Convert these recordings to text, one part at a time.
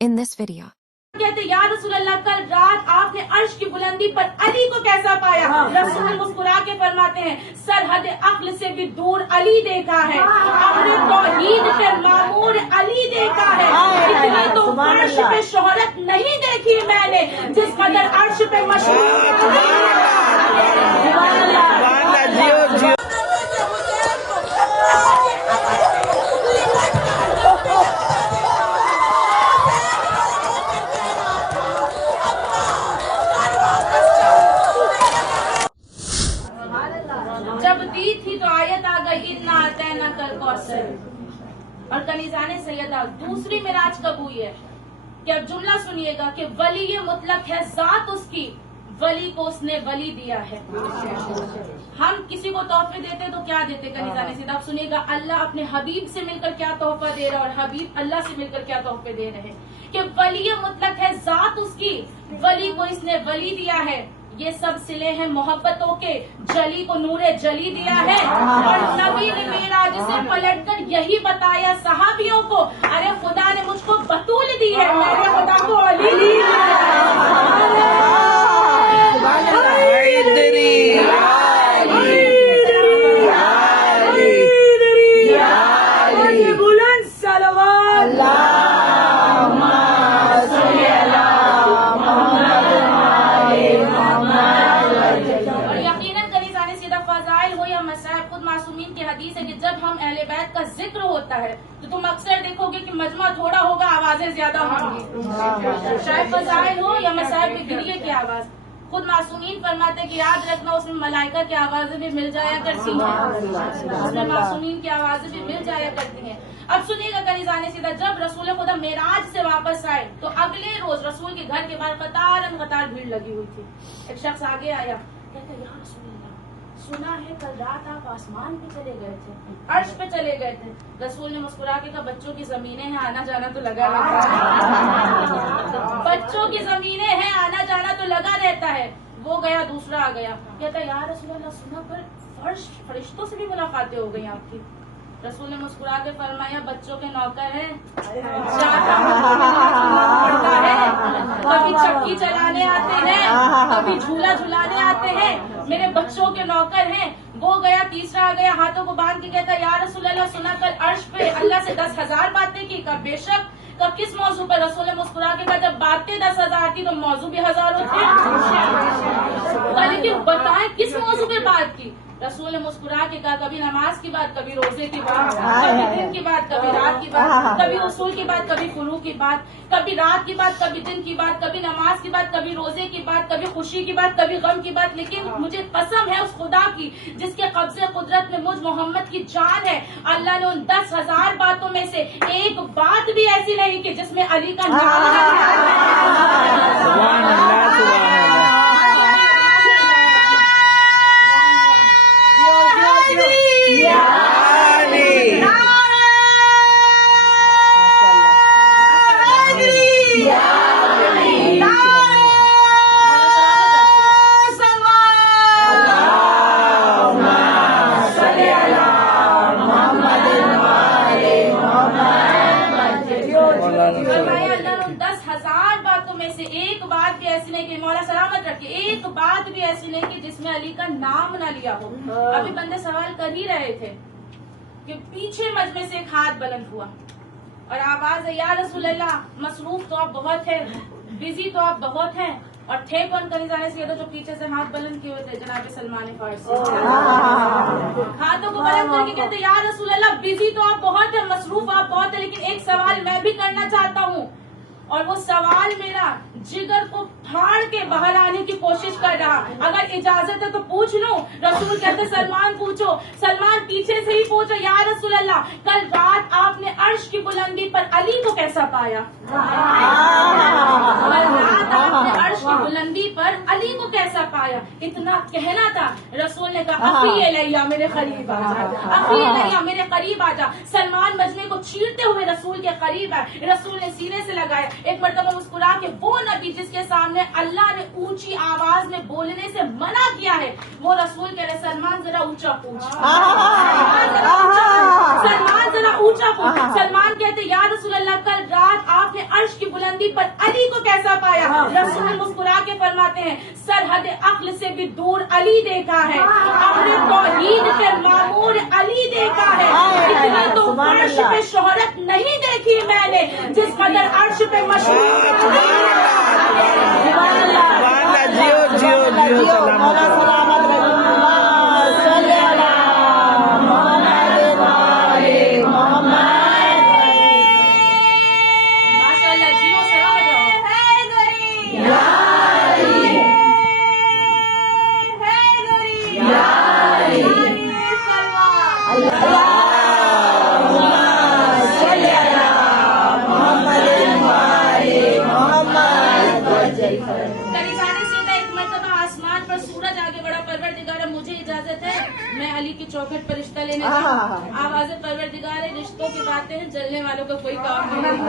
In this video, کہتے یا رسول اللہ کل رات آپ نے عرش کی بلندی پر علی کو کیسا پایا؟ رسول مسکرا کے فرماتے ہیں سرحد عقل سے بھی دور علی دیکھا ہے، امر توحید پہ معمور علی دیکھا ہے، اتنی تو عرش پہ شہرت نہیں دیکھی میں نے جس قدر عرش پہ مشہور جب دی تھی تو آیت آ گئی انا اعطیناک الکوثر۔ اور کنیزان سیدہ دوسری معراج کب ہوئی ہے کہ اب جملہ سنیے گا کہ ولی مطلق ہے ذات اس کی، ولی کو اس نے ولی دیا ہے۔ ہم کسی کو تحفے دیتے تو کیا دیتے کنیزان سیدہ؟ آپ سنیے گا اللہ اپنے حبیب سے مل کر کیا تحفہ دے رہا ہے اور حبیب اللہ سے مل کر کیا تحفے دے رہے ہیں کہ ولی مطلق ہے ذات اس کی، ولی کو اس نے ولی دیا ہے۔ یہ سب سلے ہیں محبتوں کے، جلی کو نور جلی دیا ہے۔ اور نبی نے معراج سے پلٹ کر یہی بتایا صحابیوں کو ارے خدا نے مجھ کو بطول دی ہے، میرے خدا کو علی دی بلند صلوات معصومین کی حدیث ہے کہ جب ہم اہل بیت کا ذکر ہوتا ہے تو تم اکثر دیکھو گے کہ مجمع تھوڑا ہوگا آوازیں زیادہ ہوں گی، شاید فضائل ہو یا مصائب کے گریے کی آواز۔ خود معصومین فرماتے ہیں کہ یاد رکھنا اس میں ملائکہ کی آوازیں بھی مل جایا کرتی ہیں، اس میں معصومین کی آوازیں بھی مل جایا کرتی ہیں۔ اب سنیے گا کنیزان سیدہ جب رسول خدا معراج سے واپس آئے تو اگلے روز رسول کے گھر کے باہر قطار بھیڑ لگی ہوئی تھی۔ ایک شخص آگے آیا کہتا یا رسول اللہ سنا ہے کل رات آپ آسمان پہ چلے گئے تھے، عرش پہ چلے گئے تھے۔ رسول نے مسکرا کے کہا بچوں کی زمینیں ہیں آنا جانا تو لگا رہتا ہے، بچوں کی زمینیں ہیں آنا جانا تو لگا رہتا ہے۔ وہ گیا دوسرا آ گیا کہتا یا رسول اللہ سنا پر فرشتوں سے بھی ملاقاتیں ہو گئی آپ کی۔ رسول نے مسکرا کے فرمایا بچوں کے نوکر ہیں، پڑتا ہے، کبھی چکی چلانے آتے ہیں، کبھی جھولا جھلانے آتے ہیں، میرے بچوں کے نوکر ہیں۔ وہ گیا تیسرا آ گیا ہاتھوں کو باندھ کے کہتا یا رسول اللہ سنا کل عرش پہ اللہ سے 10,000 باتیں کی، کہا بے شک، کب کس موضوع پر؟ رسول نے مسکرا کے کہا جب باتیں 10,000 تھی تو موضوع بھی ہزاروں تھے، لیکن بتائیں کس موضوع پہ بات کی؟ رسول نے مسکرا کے کہا کبھی نماز کی بات، کبھی روزے کی بات، کبھی دن کی بات، کبھی رات کی بات، کبھی اصول کی بات، کبھی فروع کی بات، کبھی رات کی بات، کبھی دن کی بات، کبھی نماز کی بات، کبھی روزے کی بات، کبھی خوشی کی بات، کبھی غم کی بات۔ لیکن مجھے قسم ہے اس خدا کی جس کے قبضے قدرت میں مجھ محمد کی جان ہے، اللہ نے ان 10,000 باتوں میں سے ایک بات بھی ایسی نہیں کہ جس میں علی کا نام ایک بات بھی ایسی نہیں کہ جس میں علی کا نام نہ لیا ہو۔ ابھی بندے سوال کر ہی رہے تھے کہ پیچھے مجمع سے ایک ہاتھ بلند ہوا اور آواز ہے یا رسول اللہ مصروف تو آپ بہت ہیں، بزی تو آپ بہت ہیں، اور تھے کون کنیزان سیدہ جو پیچھے سے ہاتھ بلند کیے ہوئے تھے؟ جناب سلمان فارسی ہاتھوں کو بلند کر کے کہتے یا رسول اللہ بزی تو آپ بہت ہیں، مصروف آپ بہت ہیں، لیکن ایک سوال میں بھی کرنا چاہتا ہوں، اور وہ سوال میرا جگر کو پھاڑ کے باہر آنے کی کوشش کر رہا، اگر اجازت ہے تو پوچھ لوں؟ رسول کہتے سلمان پوچھو۔ سلمان پیچھے سے ہی پوچھو یا رسول اللہ کل رات آپ نے عرش کی بلندی پر علی کو کیسا پایا؟ کل رات آپ نے عرش کی بلندی پر علی کو کیسا پایا؟ اتنا کہنا تھا، رسول نے کہا اخی الیہ میرے قریب آ جا، اخی الیہ میرے قریب آ جا۔ سلمان مجمع کو چیرتے ہوئے رسول کے قریب آئے، رسول نے سینے سے لگایا، ایک مرتبہ مسکرا کے وہ نبی جس کے سامنے اللہ نے اونچی آواز میں بولنے سے منع کیا ہے وہ رسول کہہ رہے سلمان ذرا اونچا پوچھ، سلمان ذرا اونچا ہو. سلمان کہتے یا رسول اللہ کل رات آپ نے عرش کی بلندی پر علی کو کیسا پایا؟ رسول مسکرا کے فرماتے ہیں سرحد عقل سے بھی دور علی دیکھا ہے, اپنے توحید کے معمور علی دیکھا ہے. اتنی تو عرش پہ شہرت نہیں دیکھی میں نے جس قدر عرش پہ مشہور. میں علی کی چوکھٹ پر رشتہ لینے جاؤں. آواز پروردگار ہے رشتوں کی باتیں ہیں جلنے والوں کا کوئی کام نہیں.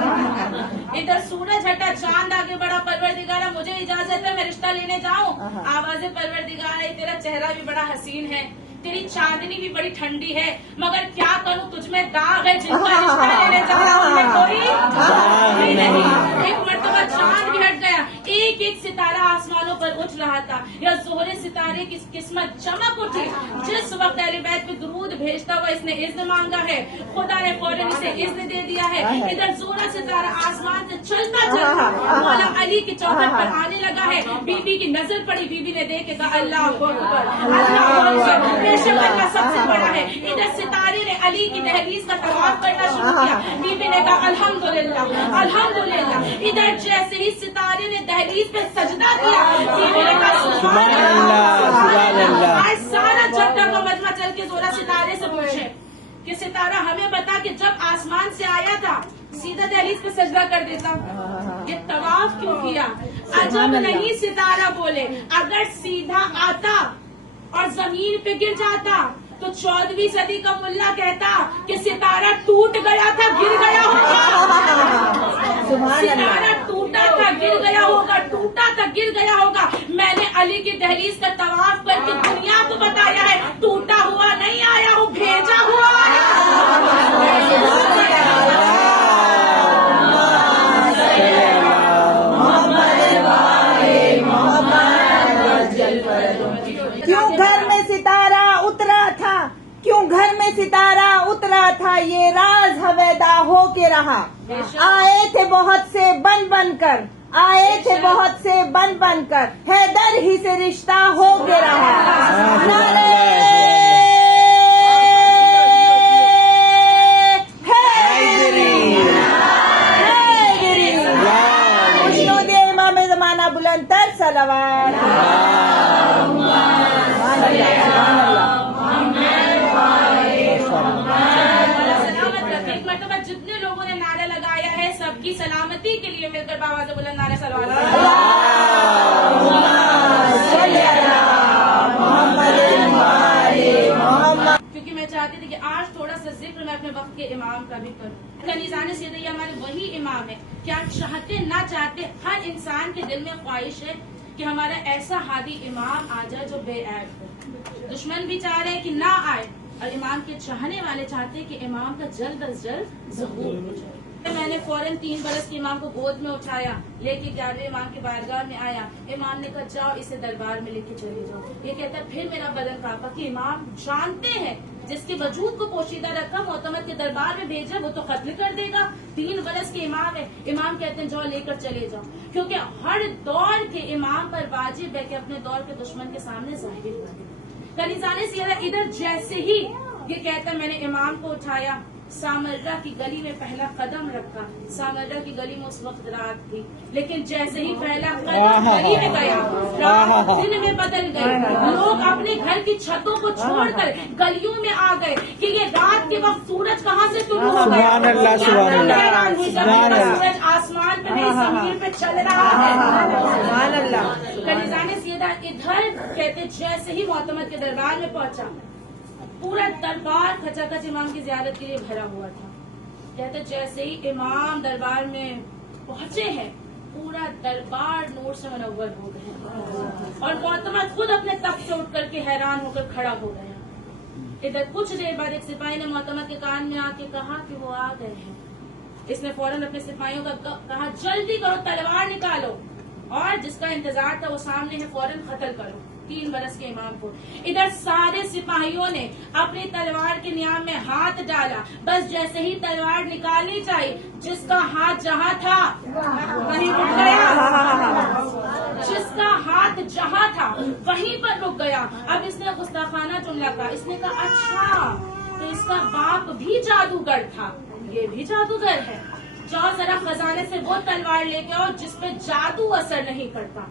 ادھر سورج ہٹا چاند آگے بڑا پروردگار ہے مجھے اجازت ہے میں رشتہ لینے جاؤں. آواز پروردگار ہے تیرا چہرہ بھی بڑا حسین ہے, تیری چاندنی بھی بڑی ٹھنڈی ہے, مگر کیا کروں تجھ میں داغ ہے جن کا رشتہ لینے جا رہا ہوں میں کوئی نہیں. ایک مرتبہ چاند بھی ہٹ گیا, ایک ایک ستارہ آسمانوں پر اٹھ رہا تھا. یا زہرے ستارے کی قسمت چمک اٹھی. جس وقت اہل بیت پہ درود بھیجتا ہوا اس نے اذن مانگا ہے خدا نے فوراً اسے اذن دے دیا ہے. ادھر زہرہ ستارہ آسمان سے چلتا چلتا مولا علی کی چوکھٹ پر آنے لگا ہے. بی بی کی نظر پڑی, بی بی نے دیکھ کے کہا اللہ اکبر اللہ اکبر بے شک اللہ سب سے بڑا ہے. ادھر ستارے نے علی کی دہلیز کا طواف کرنا شروع کیا. بی بی نے کہا الحمدللہ الحمدللہ. ادھر جیسے ہی ستارے نے دہلیز پہ سجدہ کیا بی بی نے کہا سبحان اللہ. آج سارا جٹا کا مجمع چل کے زورا ستارے سے پوچھے کہ ستارہ ہمیں بتا کہ جب آسمان سے آیا تھا سیدھا دہلیز پہ سجدہ کر دیتا, یہ طواف کیوں کیا؟ عجب نہیں ستارہ بولے اگر سیدھا آتا اور زمین پہ گر جاتا تو 14ویں صدی کا ملا کہتا کہ ستارہ ٹوٹ گیا تھا گر گیا ہوگا. ستارہ ٹوٹا تھا گر گیا ہوگا, ٹوٹا تھا گر گیا ہوگا. میں نے علی کی دہلیز کا طواف کر کے دنیا کو بتایا ہے ٹوٹا ہوا نہیں آیا ہوں بھیجا ہوا آیا. کیوں گھر میں ستارہ اترا تھا, کیوں گھر میں ستارہ اترا تھا یہ راز ہویدا ہو کے رہا. آئے تھے بہت سے بن بن کر, آئے تھے بہت سے بن بن کر, حیدر ہی سے رشتہ ہو کے رہا. امام زمانہ بلند تر صلوات. ایک مرتبہ جتنے لوگوں نے نعرہ لگایا ہے سب کی سلامتی کے لیے مل کر بآواز بلند نعرہ صلوات. کیونکہ میں چاہتی تھی کہ آج تھوڑا سا ذکر میں اپنے وقت کے امام کا بھی کروں. کنیزان سیدی ہمارے وہی امام ہے کہ آپ چاہتے نہ چاہتے ہر انسان کے دل میں خواہش ہے کہ ہمارا ایسا ہادی امام آ جائے جو بے عیب ہو. دشمن بھی چاہ رہے ہیں کہ نہ آئے اور امام کے چاہنے والے چاہتے ہیں کہ امام کا جلد از جلد ظہور ہو جائے. میں نے فوراً 3 برس کے امام کو گود میں اٹھایا, لے کے 11ویں امام کے بارگاہ میں آیا. امام نے کہا جاؤ اسے دربار میں لے کے چلے جاؤ. یہ کہتا ہے پھر میرا بدن کانپا کہ امام جانتے ہیں جس کے وجود کو پوشیدہ رکھا معتمد کے دربار میں بھیجا وہ تو قتل کر دے گا. 3 برس کے امام ہے. امام کہتے ہیں جاؤ لے کر چلے جاؤ, کیونکہ ہر دور کے امام پر واجب ہے کہ اپنے دور کے دشمن کے سامنے ظاہر بنے. کنیزان سیدہ ادھر جیسے ہی یہ کہتا ہے میں نے امام کو اٹھایا, سامرہ کی گلی میں پہلا قدم رکھا. سامرہ کی گلی میں اس وقت رات تھی, لیکن جیسے ہی پہلا قدم گلی میں گیا رات دن میں بدل گئی. لوگ اپنے گھر کی چھتوں کو چھوڑ کر گلیوں میں آ گئے کہ یہ رات کے وقت سورج کہاں سے طلوع ہو گیا. سورج آسمان پہ نہیں زمین پہ چل رہا ہے. کنیزان سیدہ ادھر کہتے جیسے ہی معتمد کے دربار میں پہنچا پورا دربار کھچا کھچ امام کی زیارت کے لیے بھرا ہوا تھا. کہتے جیسے ہی امام دربار میں پہنچے ہیں پورا دربار نور سے منور ہو گیا اور معتمد خود اپنے تخت سے اٹھ کر کے حیران ہو کر کھڑا ہو گیا. इधर कुछ देर बाद एक सिपाही ने मोहतमद के कान में आके कहा कि वो आ गए हैं। इसने फौरन अपने सिपाहियों का कहा जल्दी करो, तलवार निकालो, और जिसका इंतजार था वो सामने है, फौरन कत्ल करो 3 बरस के इमाम को। इधर सारे सिपाहियों ने अपनी तलवार के नियाम में हाथ डाला, बस जैसे ही तलवार निकालनी चाहिए, जिसका हाथ जहाँ था वहीं रुक गया, जिसका हाथ जहाँ था वहीं पर रुक गया। अब इसने गुस्ताखाना जुमला कहा, इसने कहा अच्छा तो इसका बाप भी जादूगर था, ये भी जादूगर है, जाओ जरा खजाने से वो तलवार लेके आओ जिसपे जादू असर नहीं करता।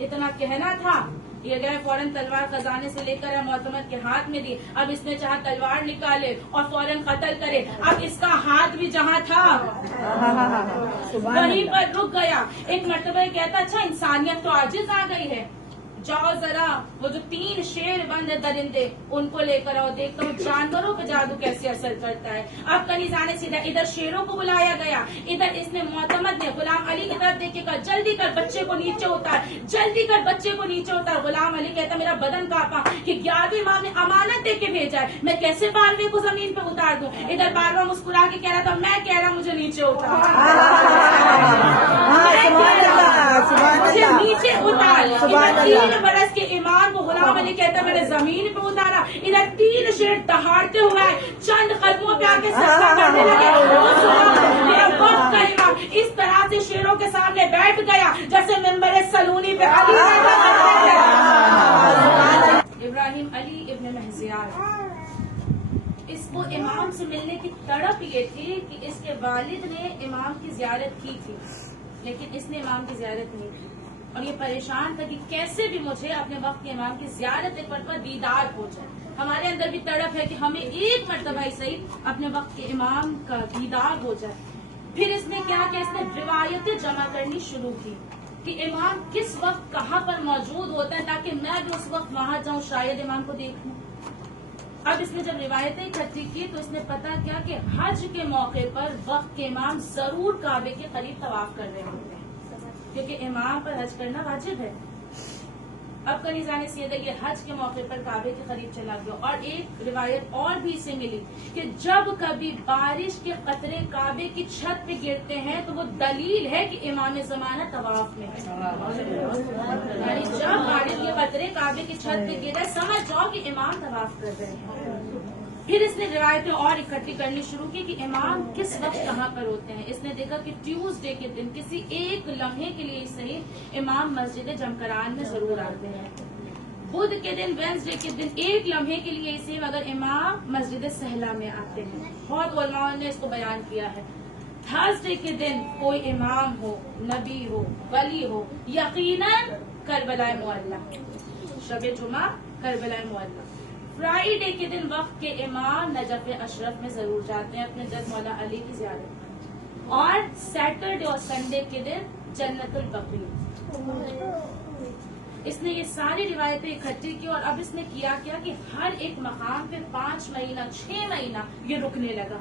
इतना कहना था, ये गए फौरन तलवार खजाने से लेकर मोहतमद के हाथ में दी। अब इसने चाहा तलवार निकाले और फौरन कत्ल करे, अब इसका हाथ भी जहाँ था वहीं पर रुक गया। एक मर्तबा कहता अच्छा इंसानियत तो आजिज आ गई है, जाओ जरा वो जो 3 शेर बंद है दरिंदे उनको लेकर आओ, देखता हूँ जानवरों पे जादू कैसे असर करता है। अब कनीज़ाने सीधा इधर शेरों को बुलाया गया, इधर इसने मोहतमद ने गुलाम अली की तरफ देख के कहा जल्दी कर बच्चे को नीचे उतार, जल्दी कर बच्चे को नीचे उतार। गुलाम अली कहता मेरा बदन कांपा कि 11वें इमाम ने अमानत दे के भेजा है, मैं कैसे 12वें को जमीन पे उतार दूं। इधर 12वां मुस्कुरा के कह रहा था मैं कह रहा मुझे नीचे उतार, मुझे नीचे उतार। 3 बरस के इमाम को गुलाम अली कहता मैंने जमीन पे उतारा। इधर 3 शेर दहाड़ते हुए चंद कदमों पे आके सजदा करने लगे, मेरा वक्त का इमाम इस तरह से शेरों के सामने बैठ गया जैसे मिंबर सलूनी पे अली इब्राहिम अली इब्न महजियार। इसको इमाम से मिलने की तड़प ये थी कि इसके वालिद ने इमाम की जियारत की थी, लेकिन इसने इमाम की जियारत नहीं की, और ये परेशान था कि कैसे भी मुझे अपने वक्त के इमाम की जियारत एक मरतबा दीदार हो जाए। हमारे अंदर भी तड़प है कि हमें एक मरतबा ही सही अपने वक्त के इमाम का दीदार हो जाए। फिर इसने क्या किया, इसने रिवायतें जमा करनी शुरू की कि इमाम किस वक्त कहाँ पर मौजूद होता है, ताकि मैं भी उस वक्त वहां जाऊं, शायद इमाम को देख लूं। अब इसने जब रिवायतें इकट्ठी की तो इसने पता किया कि हज के मौके पर वक्त के इमाम जरूर काबे के करीब तवाफ कर रहे होते हैं, क्योंकि इमाम पर हज करना वाजिब है। अब कनीज़ाने सीधा ये हज के मौके पर काबे के करीब चला गया। और एक रिवायत और भी इसे मिली कि जब कभी बारिश के कतरे काबे की छत पे गिरते हैं तो वो दलील है कि इमाम ज़माना तवाफ में है। यानी जब बारिश के कतरे काबे की छत पे गिरे समझ जाओ कि इमाम तवाफ कर रहे हैं। फिर इसने रिवायतें और इकट्ठी करनी शुरू की कि इमाम किस वक्त कहाँ पर होते हैं। इसने देखा कि ट्यूसडे के दिन किसी एक लम्हे के लिए सही इमाम मस्जिद जमकरान में जरूर आते हैं, बुध के दिन, वेंसडे के दिन एक लम्हे के लिए इसे मगर इमाम मस्जिद सहला में आते हैं। बहुत उलमाओं ने इसको बयान किया है। थर्सडे के दिन कोई इमाम हो, नबी हो, वली हो, यकीनन करबलाए मुअल्ला, शब जुमा करबलाए मुअल्ला। फ्राइडे के दिन वक्त के इमाम नजफ अशरफ में जरूर जाते हैं अपने जद मौला अली की ज़ियारत, और सैटरडे और संडे के दिन जन्नतुल बकी। इसने ये सारी रिवायतें इकट्ठी की और अब इसने किया कि हर एक मकाम पे 5 महीना 6 महीना ये रुकने लगा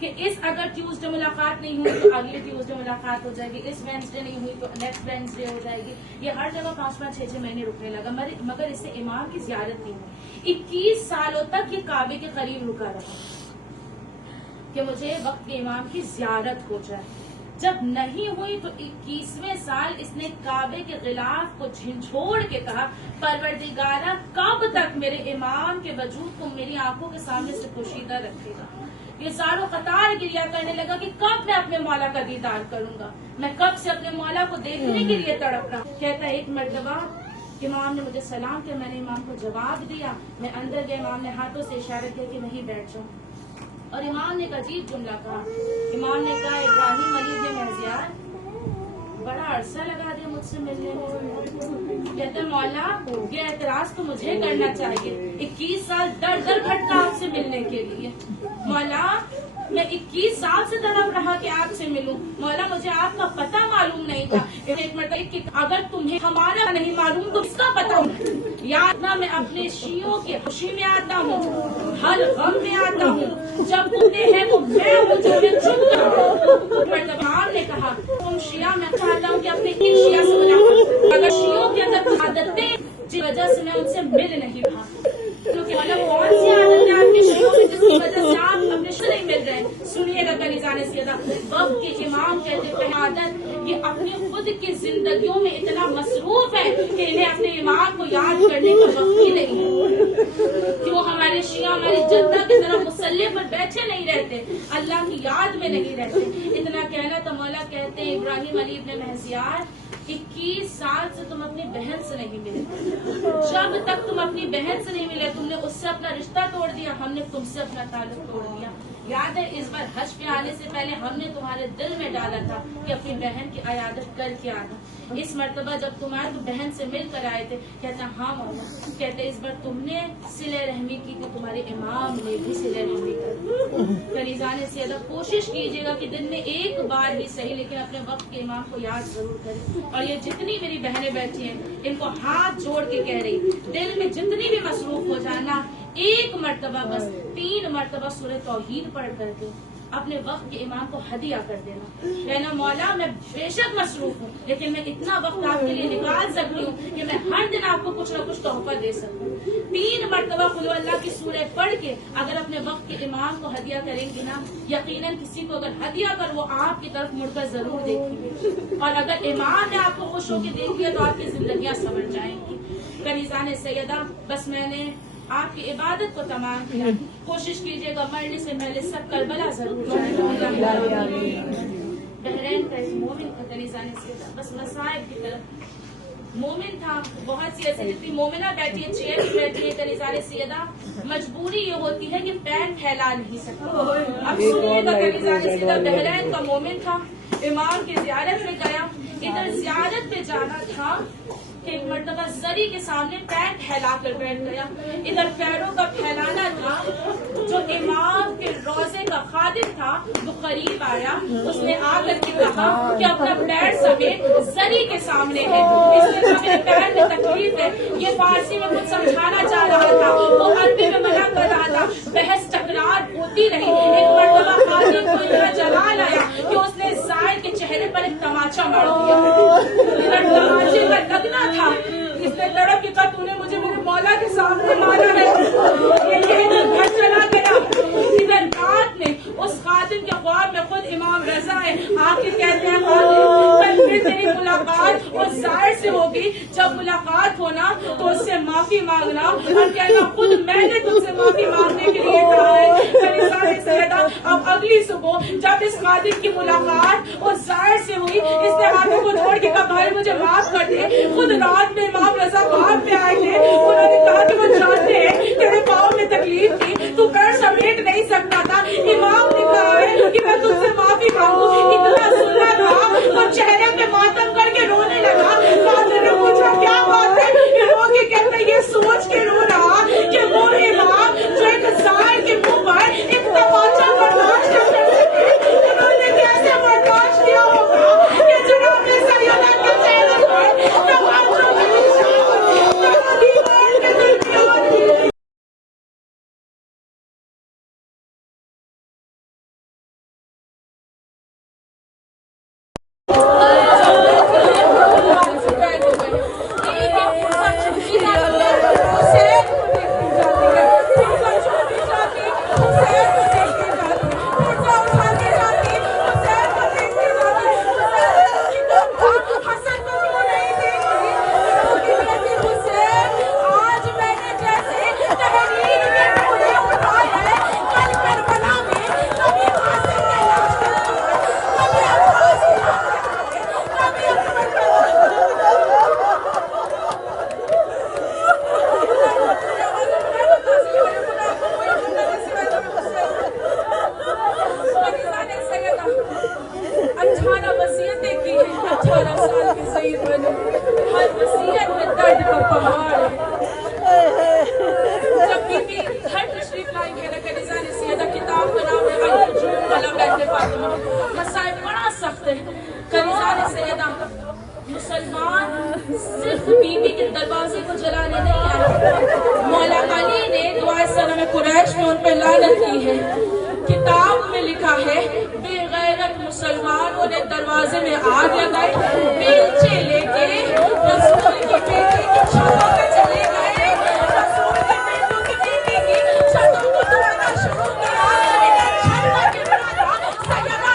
कि इस अगर ट्यूसडे मुलाकात नहीं हुई तो अगले ट्यूसडे मुलाकात हो जाएगी, इस वेंसडे नहीं हुई तो नेक्स्ट वेंसडे हो जाएगी। ये हर जगह 5-5 6-6 महीने रुकने लगा, मगर इससे इमाम की जियारत नहीं हुई। 21 सालों तक ये काबे के करीब रुका रहा कि मुझे वक्त के इमाम की जियारत हो जाए। जब नहीं हुई तो 21वें साल इसने काबे के गिलाफ को झिझोड़ के कहा परवरदिगारा कब तक मेरे इमाम के वजूद को मेरी आंखों के सामने से पोशीदा रखेगा। ये सारों कतार गिरिया करने लगा कि कब मैं अपने मौला का दीदार करूंगा, मैं कब से अपने मौला को देखने के लिए तड़प रहा। कहता एक मर्तबा इमाम ने मुझे सलाम किया, मैंने इमाम को जवाब दिया, मैं अंदर गया, इमाम ने हाथों से इशारा किया कि वहीं बैठ जाऊं, और इमाम ने एक अजीब जुमला कहा। इमाम ने कहा इब्राहिम अली इब्न महजियार बड़ा अरसा लगा दिया मुझसे मिलने में। कहते मौला ये एतराज तो मुझे करना चाहिए, 21 साल दर दर भटका आपसे मिलने के लिए। मौला मैं 21 साल से तड़प रहा कि आपसे मिलूं। मौला मुझे आपका पता मालूम नहीं था। एक मतलब अगर तुम्हें हमारा नहीं मालूम तो इसका पता याद ना, मैं अपने शियों की खुशी में आता हूँ, हर गम में आता हूँ, जब होते हैं वो मैं हूँ जो मैं चुप करता। ने कहा तुम शिया, मैं चाहता हूँ कि अपने इन शिया से मुलाकात, अगर शियों के अंदर आदतें जिस वजह से मैं उनसे मिल नहीं रहा, तो क्या कौन सी आदतें कलीजाने से वक्त के इमाम कहते हैं आदत ये अपनी खुद की जिंदगियों में इतना मसरूफ है कि इन्हें अपने इमाम को याद करने का वक्त ही नहीं है। क्यों हमारे शिया हमारी जनता की तरह मुसल्ले पर बैठे नहीं रहते, अल्लाह की याद में नहीं रहते। इतना कहना तो मौला कहते हैं इब्राहिम अली इब्न महजियार 21 साल से तुम अपनी बहन से नहीं मिले, जब तक तुम अपनी बहन से नहीं मिले तुमने उससे अपना रिश्ता तोड़ दिया, हमने तुमसे अपना ताल्लुक तोड़ दिया। याद है इस बार हज पे आने से पहले हमने तुम्हारे दिल में डाला था कि अपनी बहन की अयादत करके आना। इस मर्तबा जब तुम्हारी बहन से मिलकर आए थे कहते हाँ मौला, कहते इस बार तुमने सिले रहमी की थी, तुम्हारे इमाम ने भी सिले रहमी की। कलीजाने से अगर कोशिश कीजिएगा कि दिन में एक बार ही सही लेकिन अपने वक्त के इमाम को याद जरूर करें। और ये जितनी मेरी बहनें बैठी हैं इनको हाथ जोड़ के कह रही, दिल में जितनी भी मसरूफ हो जाना एक मर्तबा बस 3 मर्तबा सूरह तौहीद पढ़ करके अपने वक्त के इमाम को हदिया कर देना। कहना मौला मैं बेशक मसरूफ हूँ लेकिन मैं इतना वक्त आपके लिए निकाल सकती हूँ कि मैं हर दिन आपको कुछ न कुछ तोहफा दे सकूँ। 3 मर्तबा कुल अल्लाह की सूरह पढ़ के अगर अपने वक्त के इमाम को हदिया करेंगी ना, यकीनन किसी को अगर हदिया कर वो आपकी तरफ मुड़कर जरूर देखेंगे। और अगर इमाम ने आपको खुश होकर देख लिया तो आपकी जिंदगियां संवर जाएंगी। कनीज़ाने सैयदा बस मैंने आपकी इबादत को तमाम किया, कोशिश कीजिएगा मरने से पहले सब करबला जरूर जाए। बहरैन का एक मोमिन था कनीज़ाने सैयदा, बस मसाइब की तरफ मोमिन था। बहुत सी ऐसी जितनी मोमिना बैठी है चेयर पे बैठी है कनीज़ाने सैयदा, मजबूरी ये होती है कि पैर फैला नहीं सकती। अब सुनिएगा कनीज़ाने सैयदा बहरैन का मोमिन था, इमाम की जियारत में गया, इधर जियारत पे जाना था एक मर्तबा जरी के सामने पैर फैला कर बैठ गया। इधर पैरों का फैलाना था, जो इमाम के रोजे का खादिम था वो करीब आया, उसने आकर के कहा कि अपना पैर समेत जरी के सामने है, इसलिए मेरे पैर में तकलीफ है। ये फारसी में कुछ समझाना चाह रहा था, वो अरबी में मना कर रहा था, बहस टकरार होती रही। एक मर्तबा खादिम को इतना जलाल आया कि उसने जायद के चेहरे पर एक तमाचा मार दिया। इधर तमाचे का लगना था, इसने तड़प के कहा तूने मुझे मेरे मौला के सामने मारा है। ये घर चला गया। इधर रात में उस खादिम के ख्वाब में खुद इमाम रजा है, आखिर कहते हैं कल फिर तेरी मुलाकात उस जाहिर से होगी, जब मुलाकात होना तो उससे माफी मांगना और कहना खुद मैंने तुझसे माफी मांगने के लिए कहा है। अब अगली सुबह जब इस खादिम की मुलाकात उस जाहिर से हुई, इसने हाथों को जोड़ के कहा भाई मुझे माफ कर दे। खुद रात में इमाम रजा बाहर पे आए थे, उन्होंने कहा कि वो जानते हैं तेरे पाँव में तकलीफ थी, तू पैर समेट नहीं सकता था, इमाम ने कहा है कि मैं तुझसे माफी मांगू। इतना सुनना था तो चेहरे पे मातम करके रोने लगा। फादर ने पूछा क्या बात है, रो के कहते ये सोच के रो रहा कि वो इमाम जो एक जाहिर के मुंह पर एक तमाचा बर्दाश्त कर सके, उन्होंने कैसे बर्दाश्त किया होगा कि जनाब सैयदा के चेहरे पर तमाचा का निशान, दीवार के दरमियान। मुसलमान सिर्फ बीबी के दरवाजे को जलाने नहीं आए, मौला अली ने दुआए सलाम कुरैश में उन पर लानत की है। किताब में लिखा है बेगैरत मुसलमानों ने दरवाजे में आग लगाई, बेलचे लेके रसूल की बेटी की छतों पे चले गए, रसूल की बेटों की बेटी की छतों को तोड़ना शुरू किया। इन्हें छत पर गिरना था, सैयदा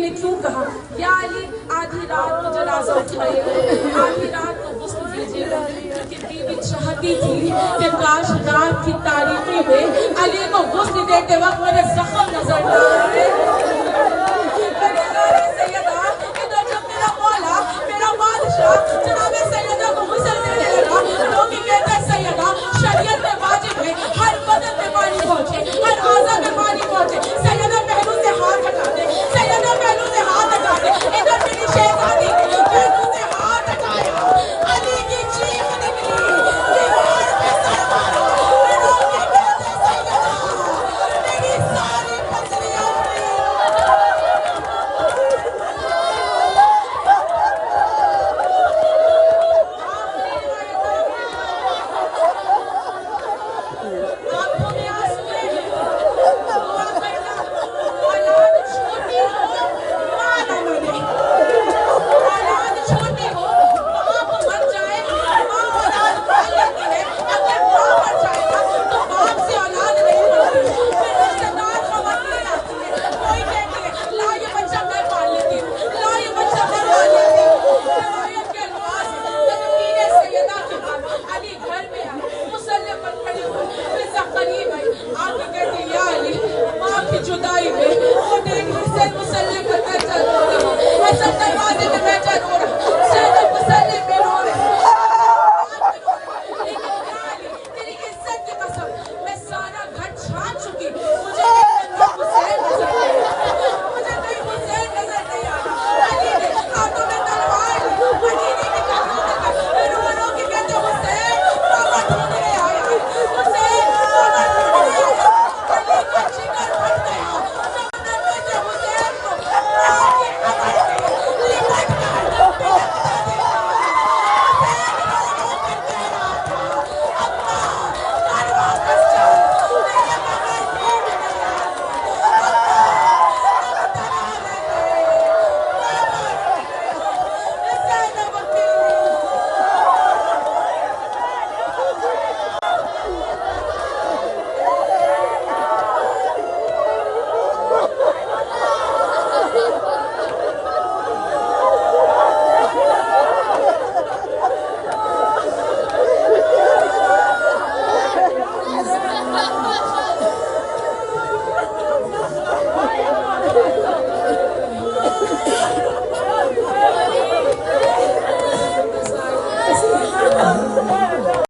نے کیوں کہا یا علی آدھی رات کو جنازہ اٹھائیے گا, آدھی رات کو غسل کیجیے گا, کیونکہ بیوی چاہتی تھی کہ کاش رات کی تاریکی میں علی کو غسل دیتے وقت میرے زخم نظر نہ آئے.